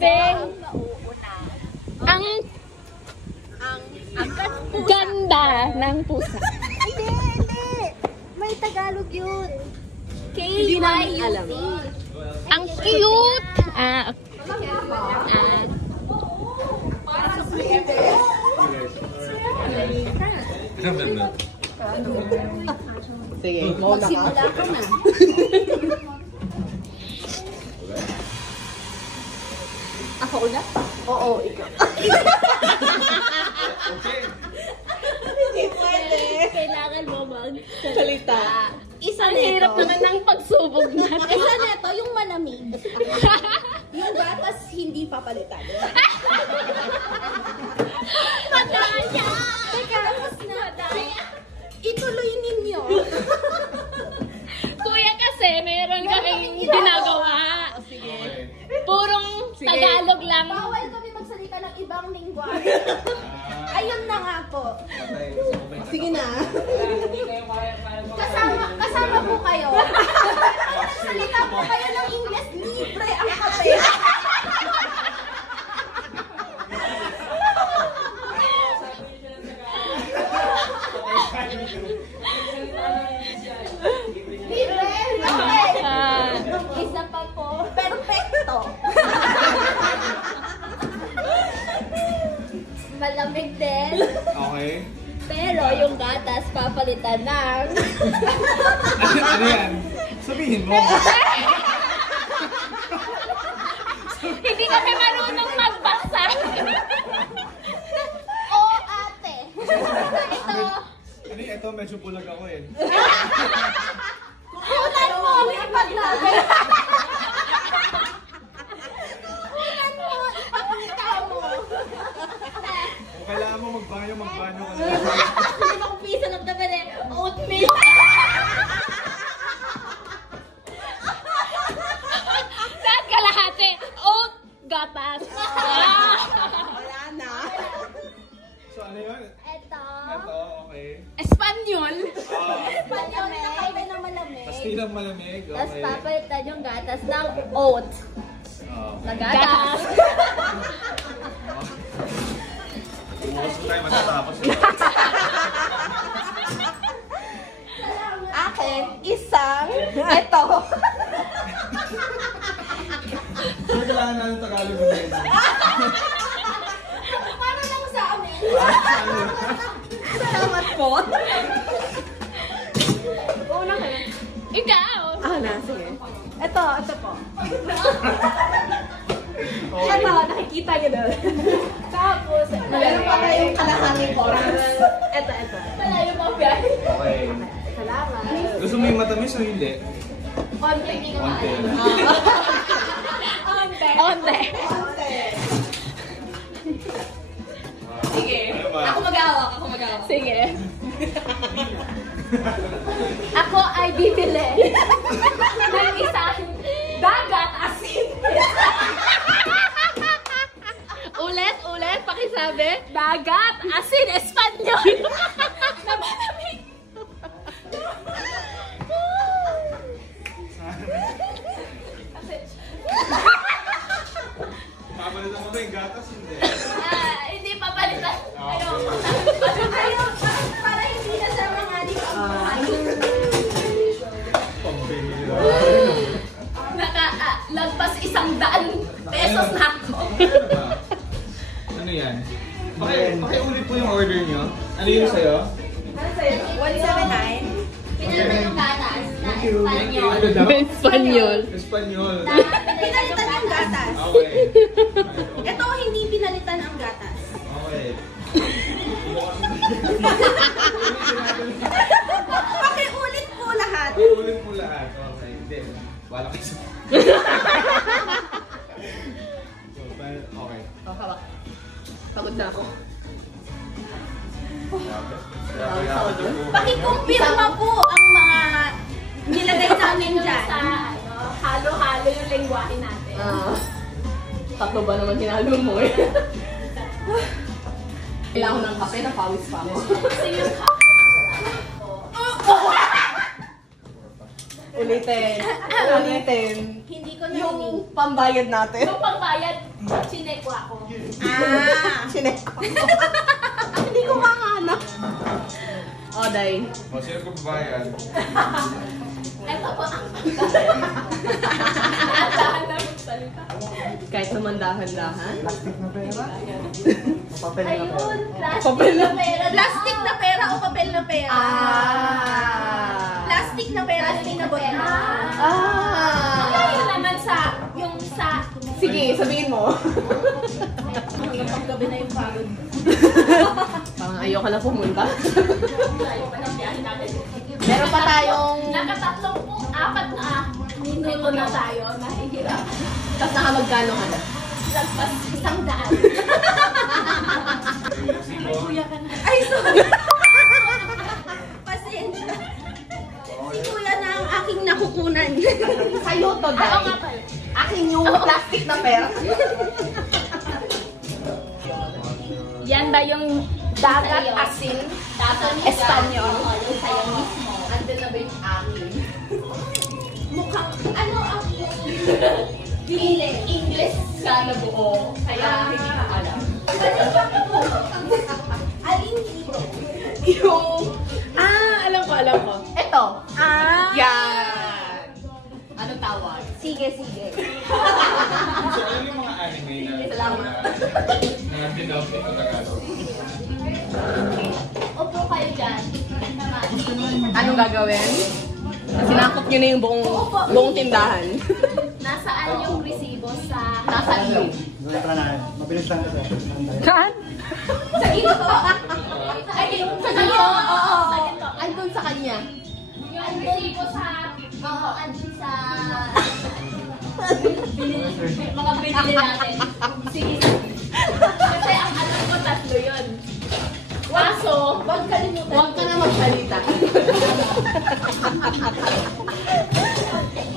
sinasabing ang ganda ng pusa. Hindi. May Tagalog yun. Hindi namin alam. Ang cute! Sige, mauna ka. Magsimula ka na. Ako ulit? Oo, ikaw. Hindi pwede. Kailangan mo Salita. Isa Ang hirap neto. naman ng pagsubok natin. Isa neto, yung malamig. Yung gatas hindi papalitan. Madaya! Teka, tapos na. Ituloy ninyo. Kuya kasi, meron kaming ginagawa. Purong Tagalog lang. Bawal kami magsalita ng ibang lingwa. Ayun na nga po. Sige na. Kasama po kayo. Magsalita po kayo ng English, libre ang kape. Libre? Okay. Isa pa po. Perfecto. Malamig din. Okay. Pero yung gatas papalitan ng... Ano yan? Sabihin mo. Hindi kami marunong magbasa. Oo, ate. Ito. Ano ito? Medyo bulag ako eh. Kunan mo, ipag namin. Kunan mo, ipakita mo. Kung kailangan mo magbanyo ka na. 5 piso lang naman eh. Oatmeal. Lahat kalahati. Oat, gatas. Wala na. So ano yun? Ito. Ito, okay. Espanyol. Malamig. Kape na malamig. Pastilang malamig, Tapos okay. papalitan yung gatas ng oat. Na gatas. Bukas na tayo matatapos. Akin, isang, ito. Ano kailangan natin Tagalog mo din? Para lang sa amin. Salamat po. Una kayo. Ikaw. Na, sige. Ito po. Ito, nakikita niyo doon. Tapos, Meron pa kayong kalahating oras. Ito. malayo mo biyahe. Okay. Salamat. Gusto mo yung matamis o hindi? Onte. Konti. Onte. Sige. Ano ba? Ako mag-aawak. Sige. Ako ay bibili ng isang dagat asin. Ulit, pakisabi. Dagat, asin, Espanyol. Papalitan mo ba yung gatas? Hindi. Hindi papalitan. Ayaw, para hindi na siya mangaling ang buhay. Pambihira. Lagpas 100 pesos na ako. Ano ba? Ano yan? Pakiulit po yung order nyo. Ano yung sa'yo? 179. Pinalitan yung gatas na Thank you. Espanyol. Ano daw? Espanyol. Espanyol. Pinalitan ang gatas. Okay. Ito hindi pinalitan ang gatas. Okay. Pakiulit po lahat. Pakiulit mo lahat. Okay. Hindi. Wala kasi. Okay. Hawak. Pagod na ako. Pakikumpirma po ang mga nilagay namin dyan. Halo-halo yung lengguwahe natin. Tatlo ba naman hinalo mo eh? Kailangan ko ng kape, napawis pa ako. Kasi yung Ulitin. Ulitin. Hindi ko Yung narinig. pambayad natin. Yung pangbayad, sinekwa ko. Sinek ko. Hindi ko makahanap. O, Day. O, sino ko babayad? Ito po ang dahan na magsalita. Kahit naman dahan-dahan. Plastic na pera? Papel na pera? Ayun, Papel na pera. Plastic na pera o papel na pera? Ah. Plastic na pera, sinabot na. Yun naman sa, yung sa, Sige, sabihin mo. Hanggang panggabi na yung pagod. Parang ayoko na pumunta. tayo pa ng biyahe natin. Meron pa tayong... Nakatatlong po, 4 na minuto na tayo, nahihirap. Tapos nakamagkano ka na? Lagpas 100. Ay, sorry. Pasensya. Si kuya na ang aking nakukunan. Sa'yo to, Day. Oo nga pala. Akin yung plastic na pera. Yan ba yung dagat asin? Espanyol. Yung sa'yo mismo. Andun na ba yung akin? Mukhang, ano ang English ka na buo. Kaya hindi ka alam. alin dito? Yung... Alam ko. Ito. Ah! Yan. Ano tawag? Sige, sige. So, ano yung mga anime na... Salamat. Na dinub ito Tagalog? Upo kayo dyan. Anong gagawin? Sinakop nyo na yung buong tindahan. Nasaan yung resibo sa... Nasa iyo. Doon ka na. Mabilis lang ito. Saan? Sa ginto? Sa ginto? Oo. Sa ginto. Andun sa kanya. Yung resibo sa... Oo, andun sa... Mga binili natin. Sige. Kasi ang alam ko 3 yun. Kaso, Huwag kalimutan. Huwag ka na magsalita.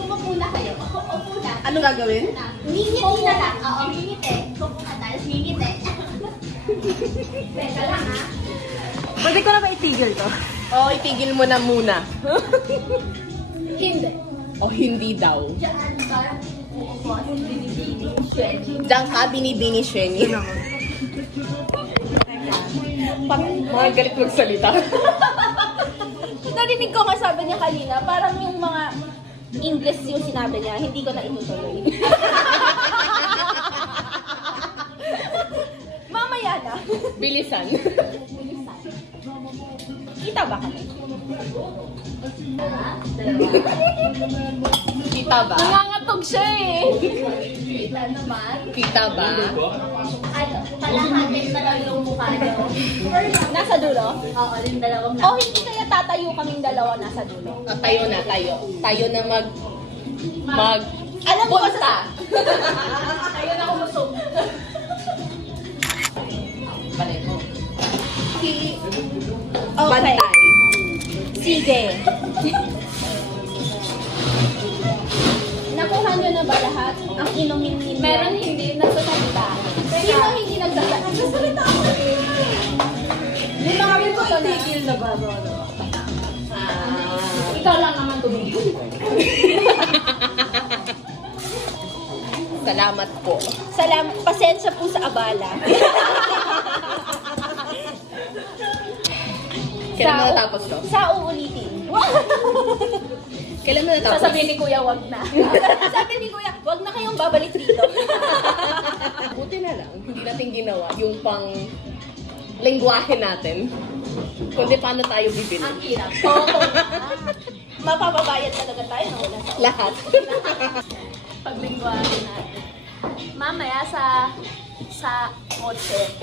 umupo na kayo. Upo na. Anong gagawin? Ngingiti na lang. Oo, ngingiti. Upo ka tayo. Ngingiti. Teka lang ha. Pwede ko na ba itigil to? Oo, itigil mo na muna. Hindi. O hindi daw. Diyan ba? Uupo. Binibini. Shwenny. Diyan ka, binibini Shwenny. Mga galit magsalita. Narinig ko nga sabi niya kanina, parang yung mga English yung sinabi niya, hindi ko na itutuloy. Mamaya na. Bilisan. Kita ba kami? Kita ba? Nangangatog siya eh. Kita naman. Kita ba? Ano, palahatin na lang yung mukha niyo. Nasa dulo? Oo, yung dalawang O hindi kaya tatayo kaming dalawa nasa dulo? Tayo na, tayo. Tayo na Alam mo ba punta. Ayun ako busog. Balik mo. Okay. Bantay. Sige. Nakuha niyo na ba lahat? Ang inumin ninyo? Meron hindi nagsasalita. Sino hindi nagsasalita? Nagsasalita ako. May mga ko itigil na ba? Ikaw lang naman tumigil. Salamat po. Pasensya po sa abala. Kailan mo natapos to? Sa uulitin. Kailan mo natapos? Sasabihin ni Kuya, wag na. Sabi ni Kuya, wag na kayong babalik dito. Buti na lang, hindi natin ginawa yung pang lengguwahe natin. Kundi paano tayo bibili. Ang hirap. Oo. Mapapabayad talaga tayo na wala sa Lahat. Paglingwahin natin. Mamaya sa kotse,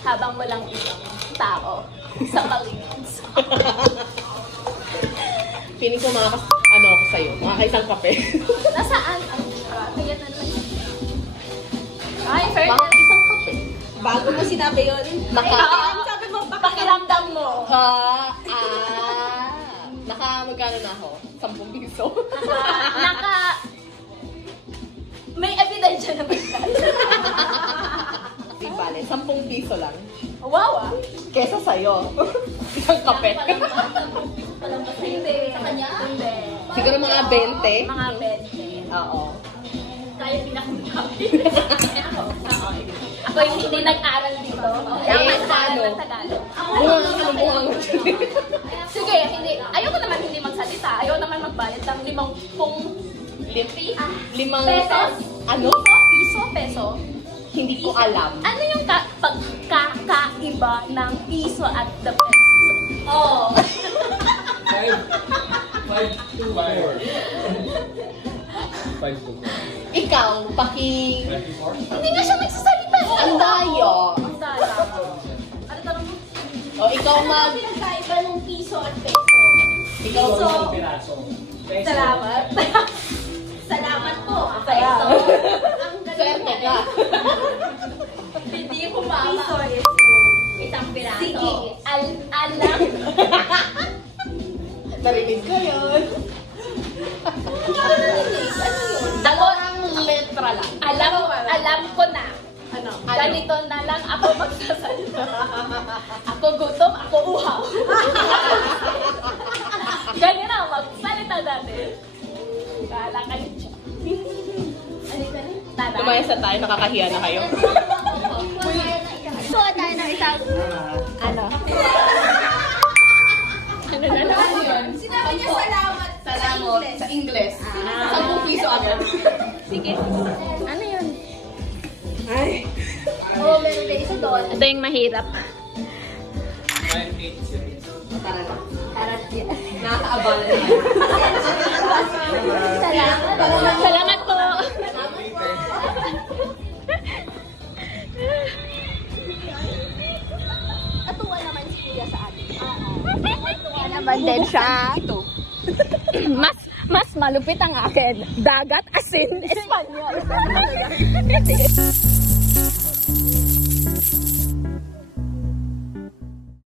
habang walang isang tao sa paligid. Piling ko ano ako sa'yo, makakaisang kape. Nasaan? Kaya na lang. Ay, fair Makakaisang kape. Bago mo sinabi yun. Sabi mo, pakiramdam mo. Magkano na ako? 10 piso. May ebidensya naman ka. Di bale, 10 piso lang. Wow ah. Kesa sa'yo. Isang kape. Yan pala. Walang basta hindi. Sa kanya? Hindi. Siguro mga 20. Mga 20. Oo. Kaya pinakamabi. Ako yung hindi nag-aral dito. Eh, paano? ng Tagalog. Bunga. Sige, hindi. Ayoko naman hindi magsalita. Ayoko naman magbayad ng 50 Limang pesos. Ano? Peso. Hindi ko alam. Ano yung pagkakaiba ng piso at the peso? Oh. 5 to 4. 5 to 4. Ikaw, 24? Hindi nga siya nagsasalita. Ang dayo. Ang daya. Ano tanong mo? O, ikaw mag... Pinagkaiba ng piso at peso. Ikaw Piso. Salamat. Salamat po. Peso. Ang Swerte ka. Hindi ko mama. Piso is isang piraso. Sige. Alam. Narinig ko yun. Ako, Ang letra lang. alam ko na. Ano? Ganito na lang ako magsasalita. Ako gutom, ako uhaw. Ganyan na, magsalita natin. Bahala ka rin siya. Tara. Lumayas na tayo, nakakahiya na kayo. So, tayo ng isang... Ano? Ano na lang yun? Sinabi niya salamat. Salamat sa Ingles. 10 piso agad. Sige. Ano yun? Ay. Oo, meron din isa doon. Ito yung mahirap. 5, 8, 6. Tara na. Karat yan. Nakakaabala na. Salamat. Salamat po. Natuwa naman si Kuya sa atin. Natuwa naman din siya. mas malupit ang akin. Dagat, asin, Espanyol.